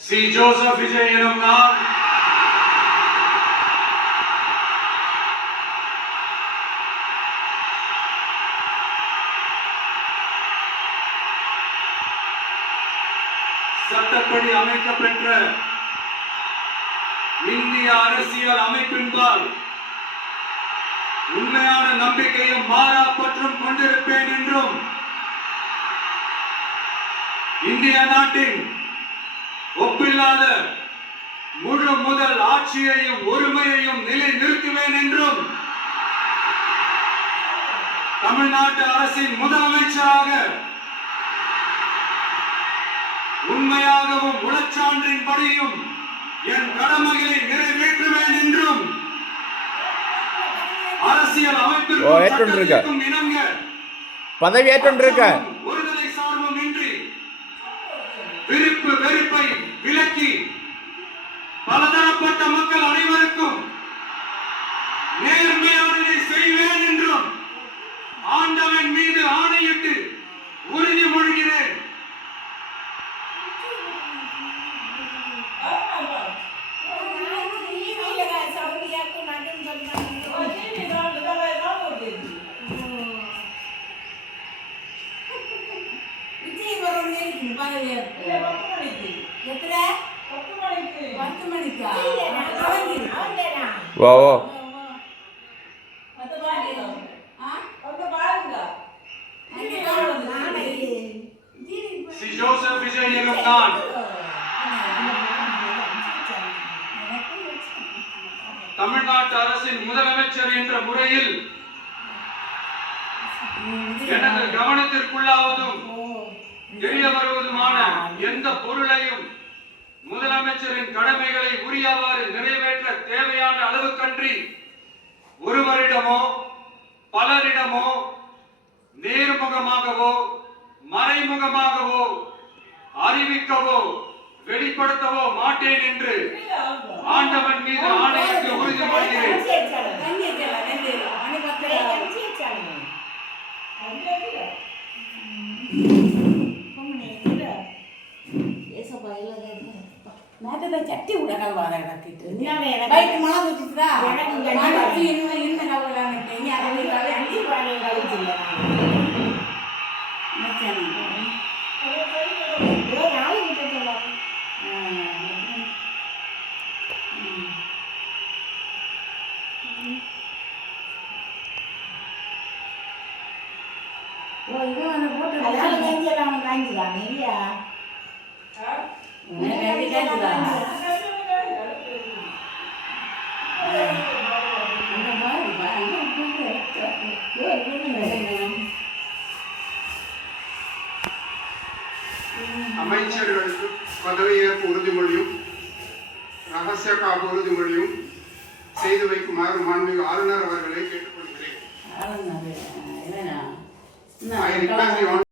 C. Joseph Vijay எனும் நான் சட்டப்படி அமைக்கப்பெற்ற இந்திய அரசியல் அமைப்பின்பால் உண்மையான நம்பிக்கையும் மாறா பற்றும் கொண்டிருப்பேன் என்றும் இந்திய நாட்டின் ஒப்பில்லாத முழு முதல் ஆட்சியையும் ஒருமையையும் நிலைநிறுத்துவேன் என்றும் தமிழ்நாட்டு அரசின் முதலமைச்சராக உண்மையாகவும் உளச்சான்றின்படியும் என் கடமைகளை நிறைவேற்றுவேன் என்றும் அரசியல் அமைப்பிற்கும் இணங்க பதவி ஒருதலை சார்பும் இன்றி விருப்பு வெறுப்பை விலக்கி பலதரப்பட்ட மக்கள் அனைவருக்கும் நேர்மையானதை செய்வேன் என்றும் ஆண்டவன் மீது ஆணையிட்டு உறுதிமொழிகிறேன். சி. ஜோசப் விஜய் எனும் நான் தமிழ்நாட்டு அரசின் முதலமைச்சர் என்ற முறையில் எனது கவனத்திற்குள்ளாவதும் தெரிய வருவதுமான எந்த பொருளையும் முதலமைச்சரின் கடமைகளை உரியவாறு நிறைவேற்ற தேவையான அளவுக்கன்றி ஒருவரிடமோ பலரிடமோ நேர்முகமாகவோ மறைமுகமாகவோ அறிவிக்கவோ வெளிப்படுத்தவோ மாட்டேன் என்று ஆண்டவன் மீது ஆணையிட்டு உறுதிமொழிகிறேன். சட்டி விட கல்வார கிட்டு பைக் மழை ஊற்றிச்சுதா என்ன கல்வலான்னு கழிச்சில்ல காஞ்சிதான் இல்லையா அமைச்சர்களுக்கு பதவியேற்பு உறுதிமொழியும் ரகசிய காப்பு உறுதிமொழியும் செய்து வைக்குமாறு மாண்புமிகு ஆளுநர் அவர்களை கேட்டுக்கொள்கிறேன்.